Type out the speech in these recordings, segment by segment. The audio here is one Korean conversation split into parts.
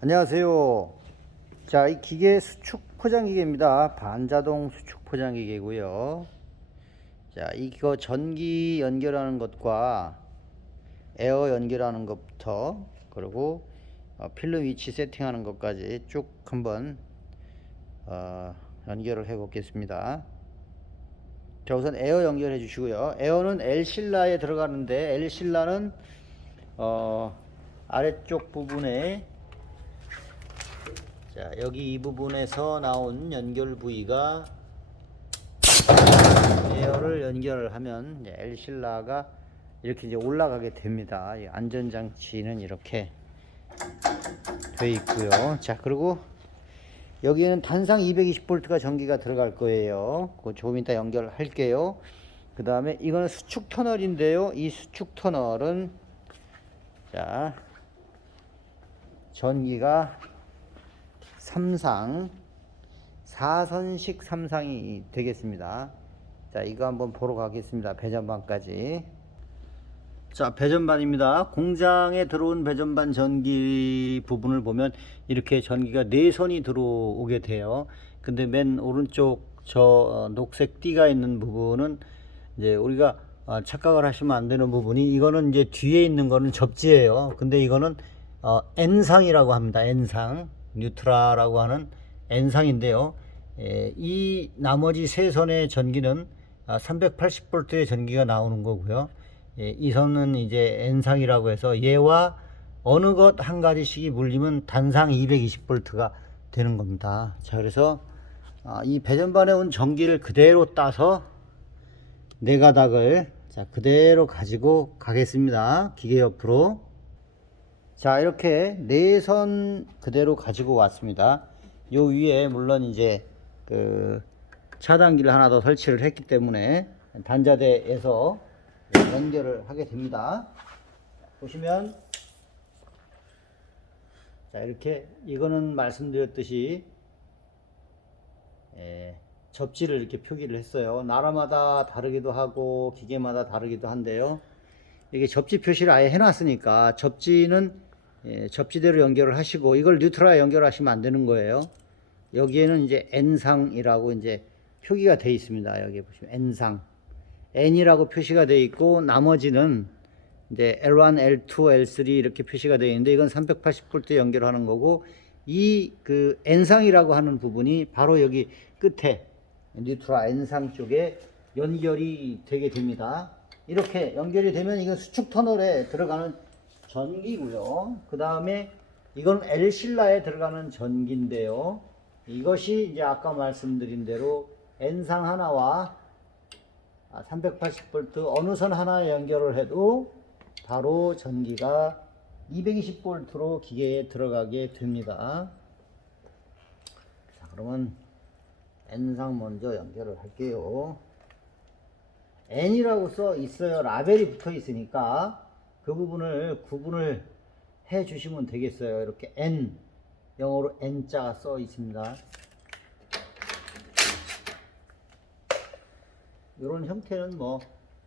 안녕하세요. 자, 이 기계 수축 포장 기계입니다. 반자동 수축 포장 기계고요. 자, 이거 전기 연결하는 것과 에어 연결하는 것부터 그리고 필름 위치 세팅하는 것까지 쭉 한번 연결을 해 보겠습니다. 자, 우선 에어 연결해 주시고요. 에어는 L신라에 들어가는데 L신라는 아래쪽 부분에, 자, 여기 이 부분에서 나온 연결 부위가 에어를 연결을 하면 L신라가 이렇게 이제 올라가게 됩니다. 이 안전장치는 이렇게 돼 있고요. 자, 그리고 여기에는 단상 220V가 전기가 들어갈 거예요. 그거 조금 이따 연결할게요. 그 다음에 이거는 수축 터널인데요. 이 수축 터널은, 자, 전기가 3상 4선식 3상이 되겠습니다. 자, 이거 한번 보러 가겠습니다. 배전반까지. 자, 배전반입니다. 공장에 들어온 배전반 전기 부분을 보면 이렇게 전기가 4선이 들어오게 돼요. 근데 맨 오른쪽 저 녹색 띠가 있는 부분은 이제 우리가 착각을 하시면 안 되는 부분이, 이거는 이제 뒤에 있는 거는 접지예요. 근데 이거는 N상이라고 합니다. N상, 뉴트라라고 하는 N상인데요. 이 나머지 세 선의 전기는 380V의 전기가 나오는 거고요. 이 선은 이제 N상이라고 해서 얘와 어느 것 한 가지씩이 물리면 단상 220V가 되는 겁니다. 자, 그래서 이 배전반에 온 전기를 그대로 따서 네 가닥을, 자, 그대로 가지고 가겠습니다. 기계 옆으로. 자, 이렇게 네 선 그대로 가지고 왔습니다. 요 위에 물론 이제 그 차단기를 하나 더 설치를 했기 때문에 단자대에서 연결을 하게 됩니다. 보시면, 자, 이렇게 이거는 말씀드렸듯이 접지를 이렇게 표기를 했어요. 나라마다 다르기도 하고 기계마다 다르기도 한데요. 이게 접지 표시를 아예 해놨으니까 접지는 접지대로 연결을 하시고, 이걸 뉴트라에 연결하시면 안 되는 거예요. 여기에는 이제 N상이라고 이제 표기가 되어 있습니다. 여기 보시면 N상, N이라고 표시가 되어 있고, 나머지는 이제 L1, L2, L3 이렇게 표시가 되어 있는데, 이건 380V 연결하는 거고, 이 그 N상이라고 하는 부분이 바로 여기 끝에 뉴트라 N상 쪽에 연결이 되게 됩니다. 이렇게 연결이 되면 이건 수축 터널에 들어가는 전기고요. 그 다음에 이건 L신라에 들어가는 전기인데요. 이것이 이제 아까 말씀드린 대로 N상 하나와 380V 어느 선 하나에 연결을 해도 바로 전기가 220V로 기계에 들어가게 됩니다. 자, 그러면 N상 먼저 연결을 할게요. N이라고 써 있어요. 라벨이 붙어 있으니까 그 부분을 구분을 해 주시면 되겠어요. 이렇게 N, 영어로 N자가 써 있습니다. 이런 형태는 뭐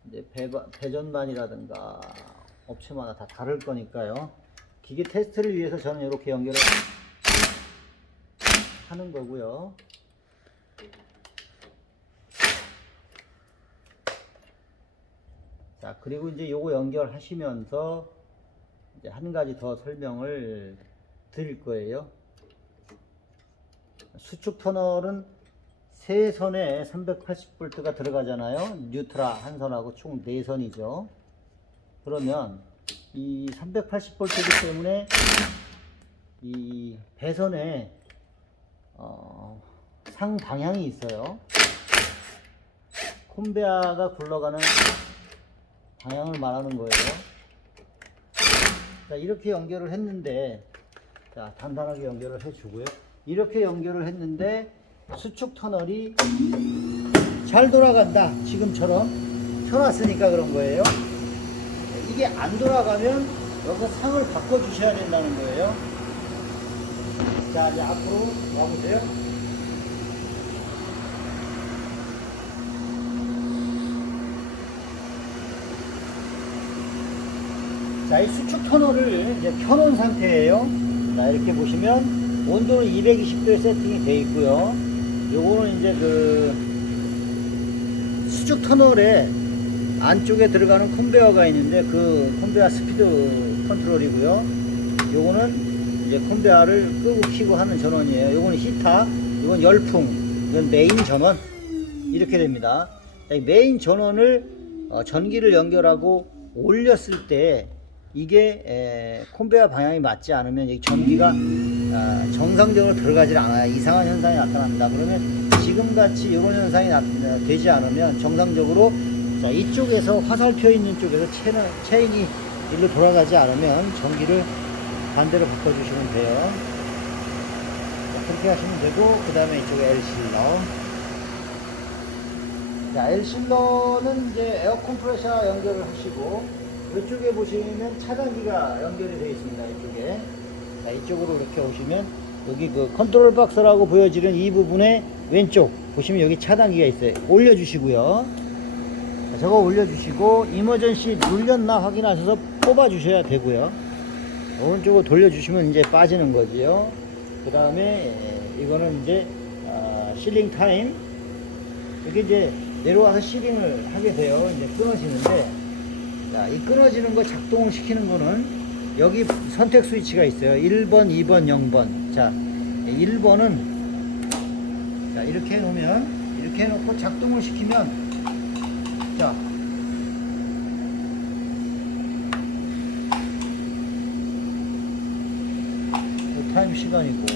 이제 배전반이라든가 업체마다 다 다를 거니까요. 기계 테스트를 위해서 저는 이렇게 연결을 하는 거고요. 자, 그리고 이제 요거 연결하시면서 이제 한 가지 더 설명을 드릴 거예요. 수축 터널은 세 선에 380V가 들어가잖아요. 뉴트라 한 선하고 총 4선이죠. 그러면 이 380V이기 때문에 이 배선에 상방향이 있어요. 콤베아가 굴러가는 방향을 말하는 거예요. 자, 이렇게 연결을 했는데, 자, 단단하게 연결을 해주고요. 이렇게 연결을 했는데 수축 터널이 잘 돌아간다. 지금처럼 켜놨으니까 그런 거예요. 이게 안 돌아가면 여기서 상을 바꿔주셔야 된다는 거예요. 자, 이제 앞으로 와보세요. 자, 이 수축 터널을 이제 켜놓은 상태예요. 자, 이렇게 보시면 온도는 220도에 세팅이 되어 있고요. 요거는 이제 그 수축 터널에 안쪽에 들어가는 컨베어가 있는데 그 컨베어 스피드 컨트롤이고요. 요거는 이제 컨베어를 끄고 켜고 하는 전원이에요. 요거는 히터, 이건 열풍, 이건 메인 전원. 이렇게 됩니다. 메인 전원을 전기를 연결하고 올렸을 때 이게 컨베어 방향이 맞지 않으면 이 전기가 정상적으로 들어가질 않아요. 이상한 현상이 나타납니다. 그러면 지금같이 이런 현상이 되지 않으면 정상적으로, 자, 이쪽에서 화살표 있는 쪽에서 체인이 일로 돌아가지 않으면 전기를 반대로 바꿔주시면 돼요. 자, 그렇게 하시면 되고, 그 다음에 이쪽에 L실러. 자, L실러는 이제 에어 컴프레셔 연결을 하시고, 이쪽에 보시면 차단기가 연결이 되어 있습니다. 이쪽에. 자, 이쪽으로 이렇게 오시면 여기 그 컨트롤 박스라고 보여지는 이 부분에 왼쪽 보시면 여기 차단기가 있어요. 올려주시고요. 자, 저거 올려주시고 이머전시 눌렸나 확인하셔서 뽑아 주셔야 되고요. 오른쪽으로 돌려주시면 이제 빠지는 거지요. 그 다음에 이거는 이제 실링 타임. 이렇게 이제 내려와서 실링을 하게 돼요. 이제 끊어지는데, 자, 이 끊어지는 거 작동을 시키는 거는 여기 선택 스위치가 있어요. 1번, 2번, 0번. 자, 1번은 자, 이렇게 해놓으면, 이렇게 해놓고 작동을 시키면, 자, 타임 시간이고,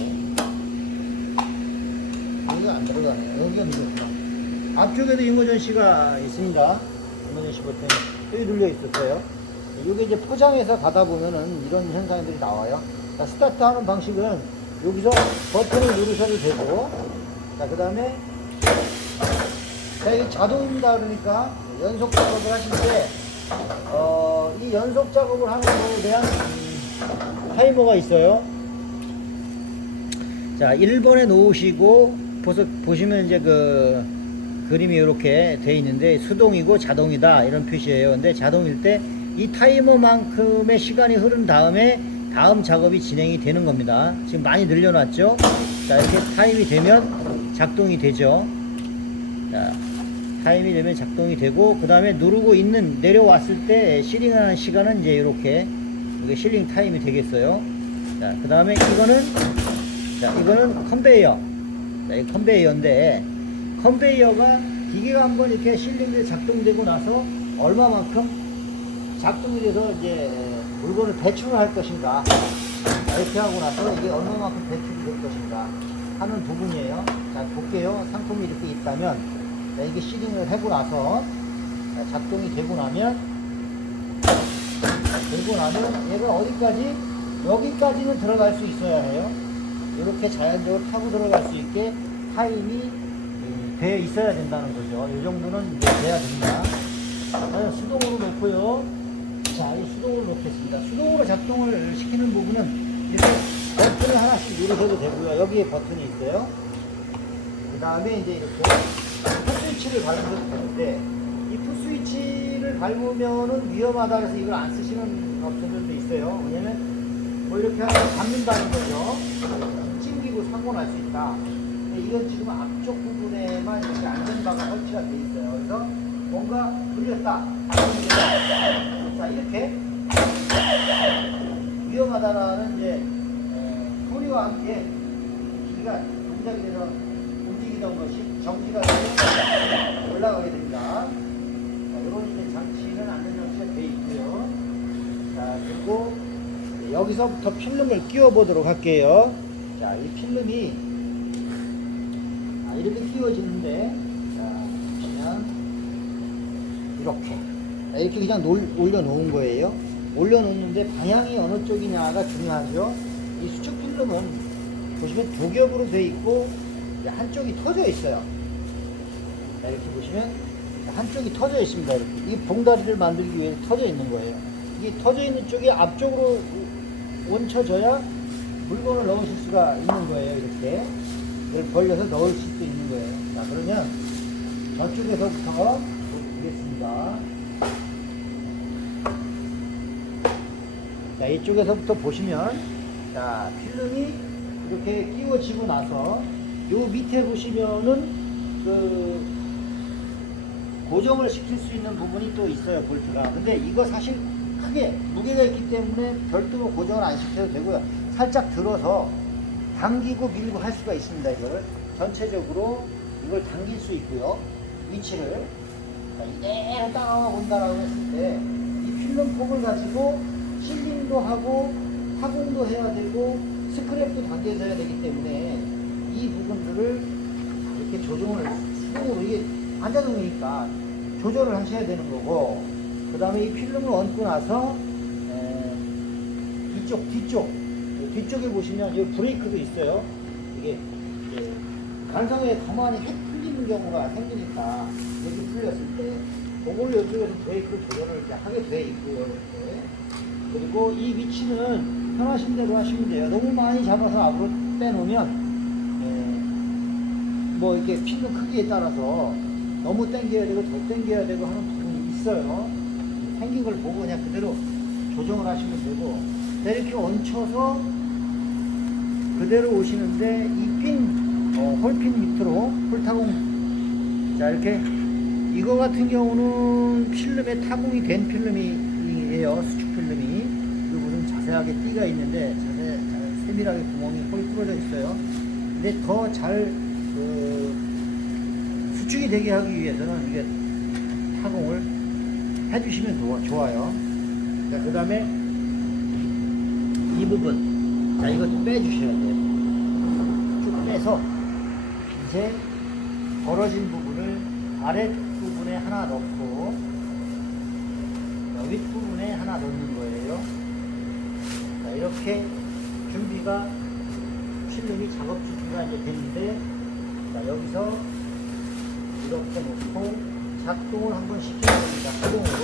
여기가 안 들어가네요. 여기가 눌렀구나. 앞쪽에도 이머전시가 있습니다. 이머전시 버튼이 여기 눌려 있었어요. 이게 이제 포장해서 가다 보면은 이런 현상들이 나와요. 자, 스타트 하는 방식은 여기서 버튼을 누르셔도 되고, 자, 그 다음에, 자, 이게 자동입니다. 그러니까 연속 작업을 하실 때, 이 연속 작업을 하는 거에 대한 타이머가 있어요. 자, 1번에 놓으시고, 보시면 이제 그, 그림이 이렇게 돼 있는데 수동이고 자동이다 이런 표시예요. 근데 자동일 때 이 타이머만큼의 시간이 흐른 다음에 다음 작업이 진행이 되는 겁니다. 지금 많이 늘려놨죠. 자, 이렇게 타임이 되면 작동이 되죠. 자, 타임이 되면 작동이 되고, 그 다음에 누르고 있는, 내려왔을 때 실링하는 시간은 이제 이렇게 이게 실링 타임이 되겠어요. 자, 그 다음에 이거는, 자, 이거는 컨베이어. 자, 이 컨베이어인데, 컨베이어가 기계가 한번 이렇게 실링돼 작동되고 나서 얼마만큼 작동이 돼서 이제 물건을 배출을 할 것인가, 이렇게 하고 나서 이게 얼마만큼 배출이 될 것인가 하는 부분이에요. 자, 볼게요. 상품이 이렇게 있다면, 자, 이게 실링을 하고 나서, 자, 작동이 되고 나면 얘가 어디까지? 여기까지는 들어갈 수 있어야 해요. 이렇게 자연적으로 타고 들어갈 수 있게 타임이 되어 있어야 된다는 거죠. 이 정도는 이제 돼야 됩니다. 자, 수동으로 놓고요. 자, 이 수동으로 놓겠습니다. 수동으로 작동을 시키는 부분은 이렇게 버튼을 하나씩 누르셔도 되고요. 여기에 버튼이 있어요. 그 다음에 이제 이렇게 풋스위치를 밟으셔도 되는데, 이 풋스위치를 밟으면은 위험하다 해서 이걸 안 쓰시는 업체들도 있어요. 왜냐면 뭐 이렇게 하면 잡는다는 거죠. 찡기고 사고 날 수 있다. 이건 지금 앞쪽 부분에만 이렇게 안전바가 설치가 되어 있어요. 그래서 뭔가 눌렸다. 자, 이렇게 위험하다라는 이제 소리와 함께 기기가 동작이 돼서 움직이던 것이 전기가 돼서 올라가게 됩니다. 자, 이런 이제 장치는 안전장치가 되어 있고요. 자, 그리고 여기서부터 필름을 끼워 보도록 할게요. 자, 이 필름이 이렇게 끼워지는데, 자, 보시면 이렇게 그냥 올려놓은 거예요. 올려놓는데 방향이 어느 쪽이냐가 중요하죠. 이 수축 필름은 보시면 두 겹으로 되어 있고 한쪽이 터져 있어요. 자, 이렇게 보시면 한쪽이 터져 있습니다. 이렇게. 이 봉다리를 만들기 위해 터져 있는 거예요. 이 터져 있는 쪽이 앞쪽으로 원쳐져야 물건을 넣으실 수가 있는 거예요. 이렇게 이걸 벌려서 넣을 수도 있는 거예요. 자, 그러면 저쪽에서부터 보겠습니다. 자, 이쪽에서부터 보시면, 자, 필름이 이렇게 끼워지고 나서 요 밑에 보시면은 그 고정을 시킬 수 있는 부분이 또 있어요, 볼트가. 근데 이거 사실 크게 무게가 있기 때문에 별도로 고정을 안 시켜도 되고요. 살짝 들어서 당기고 밀고 할 수가 있습니다. 이거를 전체적으로 이걸 당길 수 있고요. 위치를 이대로 따라와 본다라고 했을 때 이 필름 폭을 가지고 실링도 하고 타공도 해야 되고 스크랩도 당겨서 해야 되기 때문에 이 부분들을 이렇게 조정을 수동으로, 이게 반자동이니까 조절을 하셔야 되는 거고, 그 다음에 이 필름을 얹고 나서 뒤쪽에 보시면 이 브레이크도 있어요. 이게 간성에 가만히 획 풀리는 경우가 생기니까 여기 풀렸을 때 그걸로 이쪽에서 브레이크를 조절을 이제 하게 돼 있고요. 이렇게. 그리고 이 위치는 편하신 대로 하시면 돼요. 너무 많이 잡아서 앞으로 빼놓으면 뭐 이렇게 필름 크기에 따라서 너무 당겨야 되고 더 당겨야 되고 하는 부분이 있어요. 생긴 걸 보고 그냥 그대로 조정을 하시면 되고, 이렇게 얹혀서 그대로 오시는데 이 홀핀 밑으로 홀타공, 자 이렇게 이거 같은 경우는 필름에 타공이 된 필름이에요. 수축 필름이. 그리고 좀 자세하게 띠가 있는데 세밀하게 구멍이 거의 뚫어져 있어요. 근데 더 잘 수축이 되게 하기 위해서는 이게 타공을 해주시면 좋아요. 자, 그 다음에 이 부분, 자 이것도 빼주셔야 돼요. 쭉 빼서 이제 벌어진 부분을 아랫 부분에 하나 넣고 윗 부분에 하나 넣는 거예요. 자, 이렇게 준비가, 필름이 작업 준비가 이제 됐는데, 자 여기서 이렇게 놓고 작동을 한번 시켜야 됩니다. 자동으로.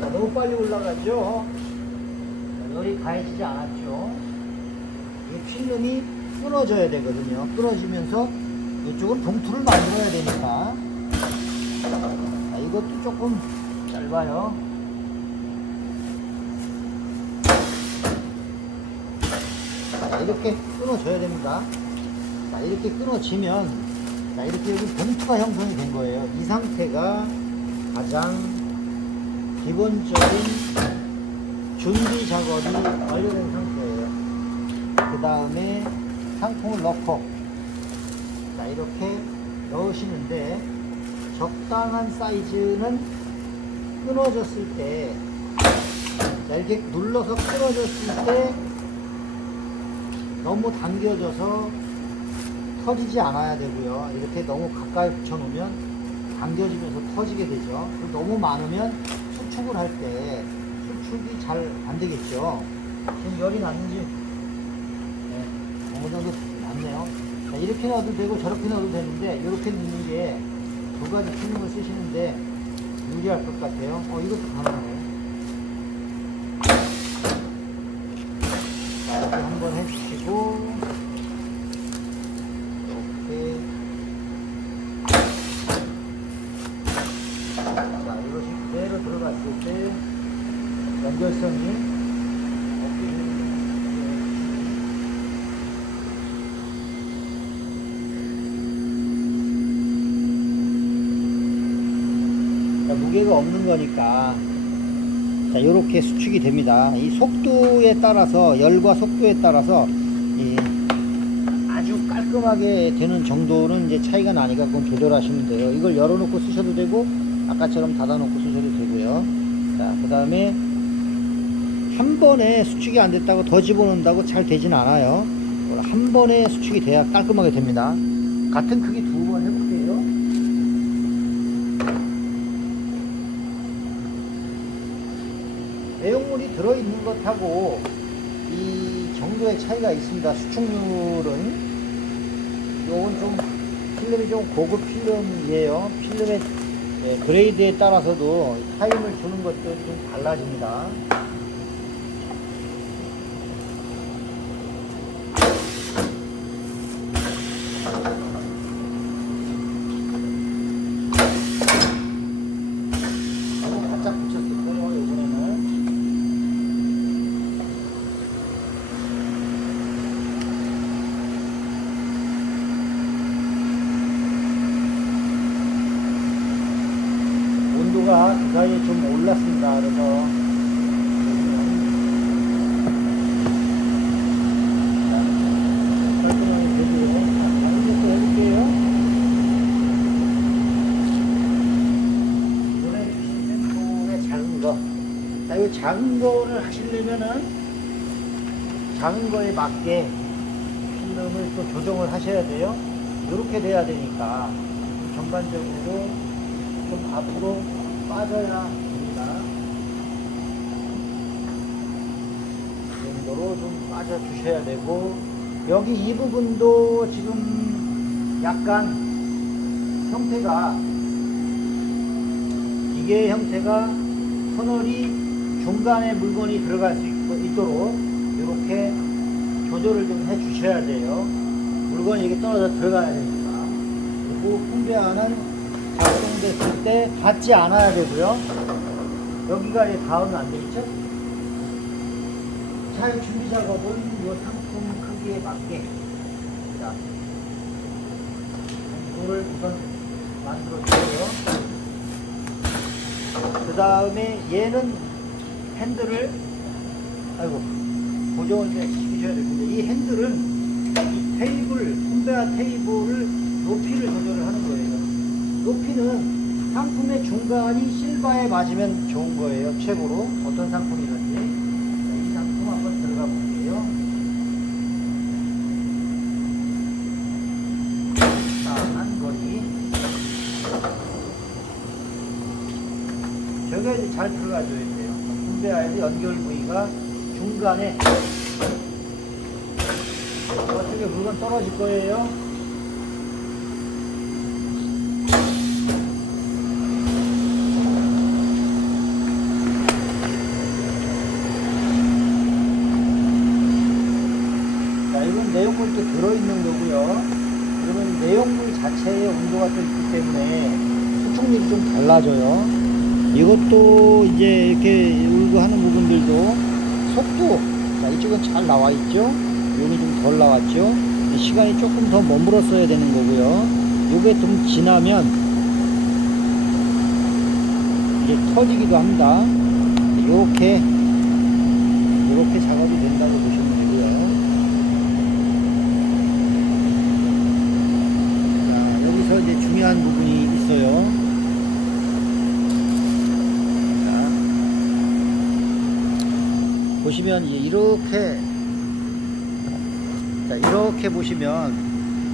자, 너무 빨리 올라가죠. 자, 열이 가해지지 않았죠. 이 필름이 끊어져야 되거든요. 끊어지면서 이쪽은 봉투를 만들어야 되니까. 자, 이것도 조금 짧아요. 자, 이렇게 끊어줘야 됩니다. 자, 이렇게 끊어지면, 자, 이렇게 여기 봉투가 형성이 된 거예요. 이 상태가 가장 기본적인 준비 작업이 완료된 상태예요. 그 다음에 상통을 넣고, 자, 이렇게 넣으시는데, 적당한 사이즈는 끊어졌을 때, 자, 이렇게 눌러서 끊어졌을 때 너무 당겨져서 터지지 않아야 되고요. 이렇게 너무 가까이 붙여놓으면 당겨지면서 터지게 되죠. 너무 많으면 수축을 할 때 수축이 잘 안 되겠죠. 지금 열이 났는지 어느 정도 났네요. 자, 이렇게 놔도 되고 저렇게 놔도 되는데, 이렇게 넣는 게 두 가지 필름을 쓰시는데 유리할 것 같아요. 이것도 가능해요. 자, 이렇게 한번 해주시고, 이렇게. 자, 이것이 그대로 들어갔을 때 연결성이 무게가 없는 거니까, 자, 이렇게 수축이 됩니다. 이 속도에 따라서, 열과 속도에 따라서 아주 깔끔하게 되는 정도는 이제 차이가 나니까 그건 조절하시면 돼요. 이걸 열어놓고 쓰셔도 되고, 아까처럼 닫아놓고 쓰셔도 되고요. 자, 그 다음에 한 번에 수축이 안 됐다고 더 집어넣는다고 잘 되진 않아요. 한 번에 수축이 돼야 깔끔하게 됩니다. 같은 크기 두 번 해볼게요. 내용물이 들어있는 것하고 이 정도의 차이가 있습니다. 수축률은. 요건 좀 필름이 좀 고급 필름이에요. 필름의 그레이드에 따라서도 타임을 주는 것도 좀 달라집니다. 살짝 붙였을 거예요, 이번에는. 자, 이것이 그대로 들어갔을 때 연결선이, 이렇게. 자, 이것이 그대로 들어갔을 때 연결선이 이렇게. 자, 이렇게 사이에 좀 올랐습니다. 그래서 깔끔하게 되고요. 이제 또 해볼게요. 이번에 주신 펜통의 작은 거. 자, 이 작은 거를 하시려면은 작은 거에 맞게 필름을 또 조정을 하셔야 돼요. 이렇게 돼야 되니까 전반적으로 좀 앞으로 빠져야 됩니다. 이 정도로 좀 빠져 주셔야 되고, 여기 이 부분도 지금 약간 형태가, 기계 형태가 터널이 중간에 물건이 들어갈 수 있도록 이렇게 조절을 좀 해 주셔야 돼요. 물건이 이렇게 떨어져 들어가야 됩니다. 그리고 풍배안은 작동됐을 때 닿지 않아야 되고요. 여기가 이제 닿으면 안 되겠죠? 차의 준비 작업은 이 상품 크기에 맞게, 자, 이거를 우선 만들어 주고요. 그 다음에 얘는 핸들을, 아이고, 고정을 시키셔야 되는데, 이 핸들은 이 테이블, 콤베아 테이블을 높이를 조절을 하는 거예요. 높이는 상품의 중간이 실바에 맞으면 좋은 거예요. 최고로. 어떤 상품이든지. 이 상품 한번 들어가 볼게요. 자, 한 거리. 저게 이제 잘 들어가줘야 돼요. 콤베아에서 연결 부위가 중간에, 어떻게 물건 떨어질 거예요. 자, 이건 내용물도 들어있는 거고요. 그러면 내용물 자체의 온도가 또 있기 때문에 수축률이 좀 달라져요. 이것도 이제 이렇게 울고 하는 부분들도 속도, 자, 이쪽은 잘 나와 있죠. 여기 좀 덜 나왔죠. 시간이 조금 더 머물었어야 되는 거고요. 요게 좀 지나면 이제 터지기도 합니다. 요렇게 작업이 된다고 보시면 되고요. 자, 여기서 이제 중요한 부분이 있어요. 자, 보시면 이제 이렇게, 자, 이렇게 보시면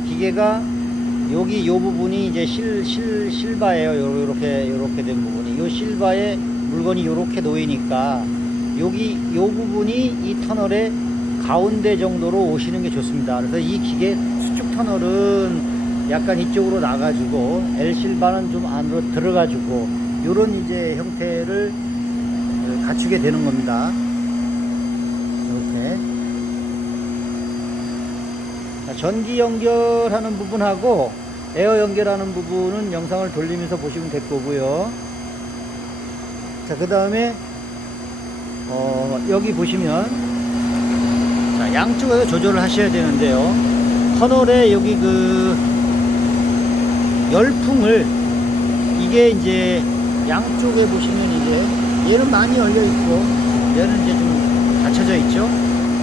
기계가 여기 요 부분이 이제 실바예요. 요렇게 된 부분이, 요 실바에 물건이 요렇게 놓이니까 여기 요 부분이 이 터널의 가운데 정도로 오시는 게 좋습니다. 그래서 이 기계 수축 터널은 약간 이쪽으로 나가지고 L 실바는 좀 안으로 들어가지고 요런 이제 형태를 갖추게 되는 겁니다. 이렇게. 전기 연결하는 부분하고 에어 연결하는 부분은 영상을 돌리면서 보시면 될 거고요. 자, 그 다음에 여기 보시면, 자, 양쪽에서 조절을 하셔야 되는데요. 터널에 여기 그 열풍을, 이게 이제 양쪽에 보시면 이제 얘는 많이 열려 있고 얘는 이제 좀 닫혀져 있죠.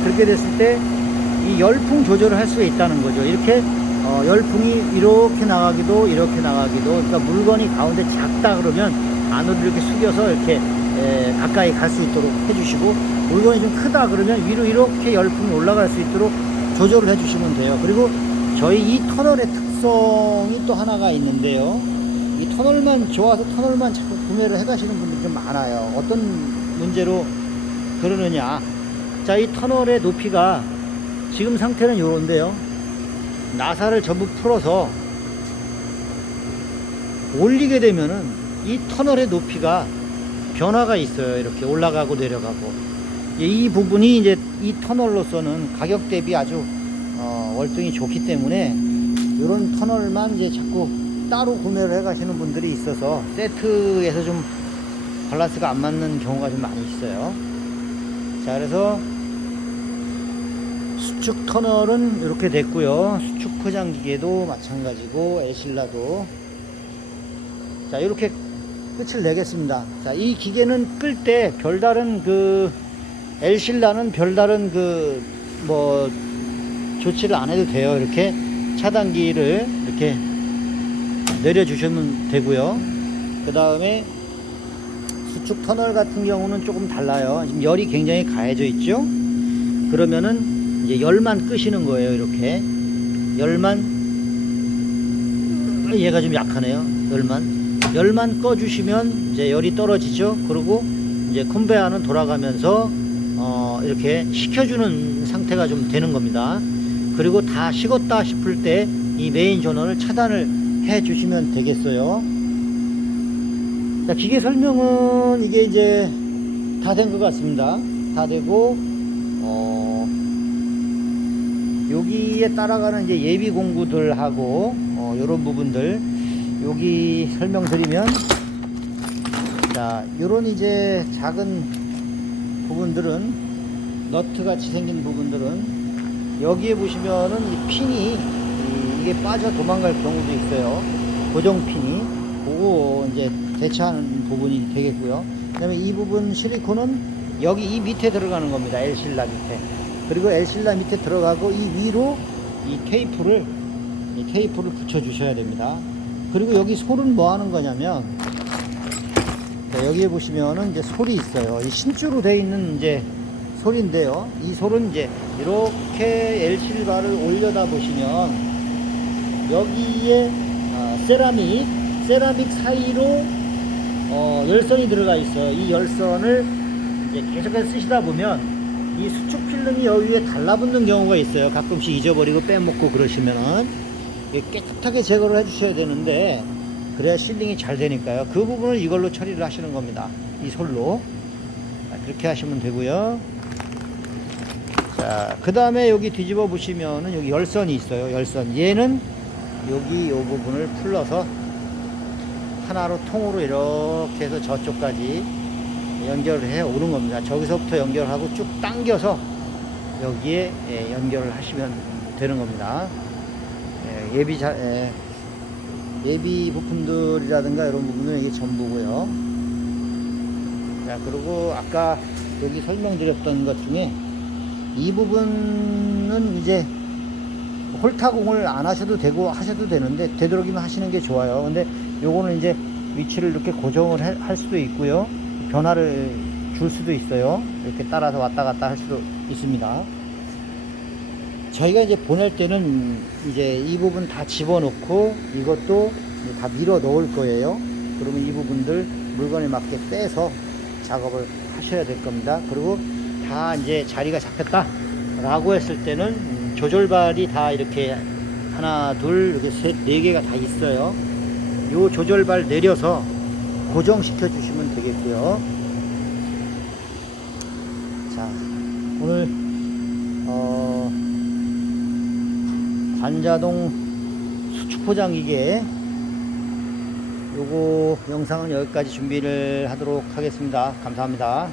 그렇게 됐을 때 이 열풍 조절을 할 수가 있다는 거죠. 이렇게 열풍이 이렇게 나가기도 그러니까 물건이 가운데 작다 그러면 안으로 이렇게 숙여서 이렇게 가까이 갈 수 있도록 해주시고, 물건이 좀 크다 그러면 위로 이렇게 열풍이 올라갈 수 있도록 조절을 해주시면 돼요. 그리고 저희 이 터널의 특성이 또 하나가 있는데요. 이 터널만 좋아서 터널만 자꾸 구매를 해가시는 분들이 좀 많아요. 어떤 문제로 그러느냐. 자, 이 터널의 높이가 지금 상태는 요런데요. 나사를 전부 풀어서 올리게 되면은 이 터널의 높이가 변화가 있어요. 이렇게 올라가고 내려가고. 이 부분이 이제 이 터널로서는 가격 대비 아주 월등히 좋기 때문에 이런 터널만 이제 자꾸 따로 구매를 해 가시는 분들이 있어서 세트에서 좀 밸런스가 안 맞는 경우가 좀 많이 있어요. 자, 그래서 수축 터널은 이렇게 됐고요. 수축 포장 기계도 마찬가지고 에실라도, 자, 이렇게 끝을 내겠습니다. 자, 이 기계는 끌 때 별다른 엘실라는 별다른 조치를 안 해도 돼요. 이렇게 차단기를 이렇게 내려주시면 되고요. 그 다음에 수축 터널 같은 경우는 조금 달라요. 지금 열이 굉장히 가해져 있죠. 그러면은 이제 열만 끄시는 거예요. 이렇게 열만, 얘가 좀 약하네요. 열만 꺼주시면 이제 열이 떨어지죠. 그리고 이제 컨베어는 돌아가면서 이렇게 식혀주는 상태가 좀 되는 겁니다. 그리고 다 식었다 싶을 때 이 메인 전원을 차단을 해 주시면 되겠어요. 자, 기계 설명은 이게 이제 다 된 것 같습니다. 다 되고 여기에 따라가는 이제 예비 공구들하고 요런 부분들 여기 설명드리면, 자, 요런 이제 작은 부분들은 너트 같이 생긴 부분들은 여기에 보시면은 이 핀이 이게 빠져 도망갈 경우도 있어요. 고정 핀이 그거 이제 대체하는 부분이 되겠고요. 그 다음에 이 부분 실리콘은 여기 이 밑에 들어가는 겁니다. 엘실라 밑에. 그리고 엘실라 밑에 들어가고 이 위로 이 테이프를 붙여 주셔야 됩니다. 그리고 여기 솔은 뭐 하는 거냐면, 자, 여기에 보시면은 이제 솔이 있어요. 이 신주로 되어 있는 이제 솔인데요. 이 솔은 이제 이렇게 엘실바를 올려다 보시면 여기에 세라믹 사이로 열선이 들어가 있어요. 이 열선을 이제 계속해서 쓰시다 보면 이 수축 필름이 여기 위에 달라붙는 경우가 있어요. 가끔씩 잊어버리고 빼먹고 그러시면은 깨끗하게 제거를 해 주셔야 되는데, 그래야 실링이 잘 되니까요. 그 부분을 이걸로 처리를 하시는 겁니다. 이 솔로. 자, 그렇게 하시면 되고요. 자, 그 다음에 여기 뒤집어 보시면은 여기 열선이 있어요. 열선. 얘는 여기 이 부분을 풀러서 하나로 통으로 이렇게 해서 저쪽까지 연결을 해 오는 겁니다. 저기서부터 연결하고 쭉 당겨서 여기에 연결을 하시면 되는 겁니다. 예비 부품들이라든가 이런 부분은 이게 전부고요. 자, 그리고 아까 여기 설명드렸던 것 중에 이 부분은 이제 홀타공을 안 하셔도 되고 하셔도 되는데, 되도록이면 하시는 게 좋아요. 근데 요거는 이제 위치를 이렇게 고정을 할 수도 있고요. 변화를 줄 수도 있어요. 이렇게 따라서 왔다 갔다 할 수도 있습니다. 저희가 이제 보낼 때는 이제 이 부분 다 집어넣고 이것도 다 밀어 넣을 거예요. 그러면 이 부분들 물건에 맞게 빼서 작업을 하셔야 될 겁니다. 그리고 다 이제 자리가 잡혔다 라고 했을 때는 조절발이 다 이렇게 하나, 둘, 이렇게 셋, 네 개가 다 있어요. 요 조절발 내려서 고정시켜 주시면 되겠고요. 자, 오늘 관자동 수축 포장기계 요거 영상은 여기까지 준비를 하도록 하겠습니다. 감사합니다.